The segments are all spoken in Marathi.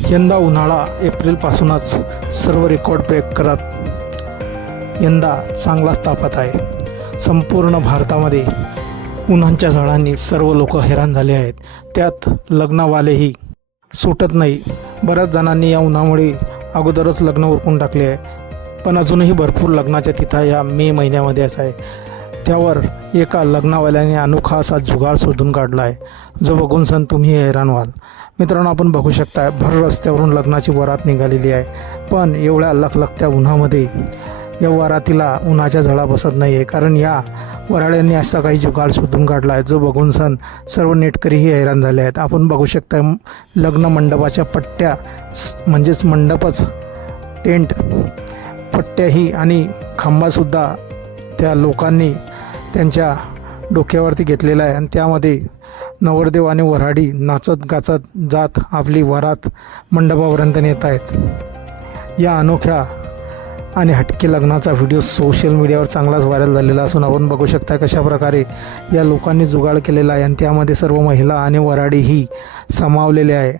यंदा उन्हाळा एप्रिलपासूनच सर्व रेकॉर्ड ब्रेक करत यंदा चांगलाच तापत आहे। संपूर्ण भारतामध्ये उन्हाच्या झळांनी सर्व लोक हैराण झाले आहेत। त्यात लग्नवालेही सुटत नाही। बऱ्याच जणांनी या उन्हामुळे अगोदरच लग्न उरकून टाकले आहे, पण अजूनही भरपूर लग्नाच्या तिथं या मे महिन्यामध्येच आहे। त्यावर एका लग्नवाल्याने अनोखा असा जुगाड शोधून काढला आहे, जो बघून सण तुम्ही हैराण व्हाल। मित्रांनो, आपण बघू शकता भर रस्त्यावरून लग्नाची वरात निघालेली आहे, पण एवढ्या लखलखत्या उन्हामध्ये या वरातीला उन्हाच्या झळा बसत नाही आहे, कारण या वऱ्हाड्यांनी असा काही जुगाड शोधून काढला आहे, जो बघून सण सर्व नेटकरीही हैराण झाले आहेत। आपण बघू शकता लग्न मंडपाच्या पट्ट्या म्हणजेच मंडपच टेंट पट्ट्याही आणि खांबासुद्धा त्या लोकांनी त्यांच्या डोक्यावरती घेतलेला आहे, आणि त्यामध्ये नवरदेव आणि वऱ्हाडी नाचत गाचत जात आपली वरात मंडपापर्यंत नेत आहेत। या अनोख्या आणि हटके लग्नाचा व्हिडिओ सोशल मीडियावर चांगलाच व्हायरल झालेला असून आपण बघू शकता कशा प्रकारे या लोकांनी जुगाड केलेला आहे, आणि त्यामध्ये सर्व महिला आणि वऱ्हाडीही सामावलेले आहे।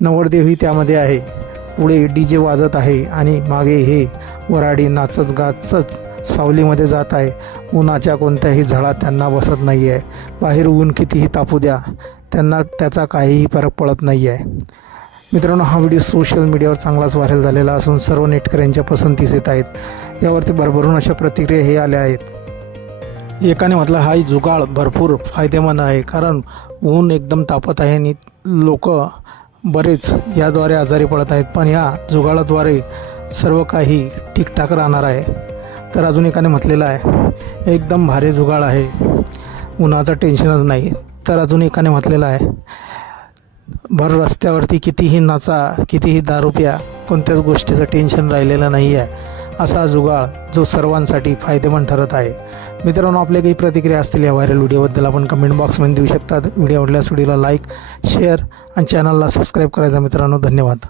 नवरदेवही त्यामध्ये आहे। पुढे DJ वाजत आहे आणि मागे हे वऱ्हाडी नाचत गाचत सावलीमध्ये जात आहे। उन्हाच्या कोणत्याही झळा त्यांना बसत नाही आहे। बाहेर ऊन कितीही तापू द्या, त्यांना त्याचा काहीही फरक पडत नाही आहे। मित्रांनो, हा व्हिडिओ सोशल मीडियावर चांगलाच व्हायरल झालेला असून सर्व नेटकऱ्यांच्या पसंतीस येत आहेत। यावरती भरभरून अशा प्रतिक्रिया हे आल्या आहेत। एकाने म्हटलं, हा जुगाड भरपूर फायदेमंद आहे, कारण ऊन एकदम तापत आहे आणि लोक बरेच याद्वारे आजारी पडत आहेत, पण या जुगाडाद्वारे सर्व काही ठीकठाक राहणार आहे। तर अजून एकाने म्हटलेलं आहे, एकदम भारी जुगाड आहे, उन्हाचं टेन्शनच नाही। तर अजून एकाने म्हटलेलं आहे, भर रस्त्यावरती कितीही नाचा, कितीही दारू प्या, कोणत्याच गोष्टीचं टेन्शन राहिलेलं नाही आहे। असा जुगाड जो सर्वांसाठी फायदेमंद ठरत आहे। मित्रांनो, आपल्या काही प्रतिक्रिया असतील या व्हायरल व्हिडिओबद्दल आपण कमेंट बॉक्समध्ये देऊ शकता। व्हिडिओ आवडल्यास व्हिडिओला लाईक, शेअर आणि चॅनलला सबस्क्राईब करायचा। मित्रांनो, धन्यवाद।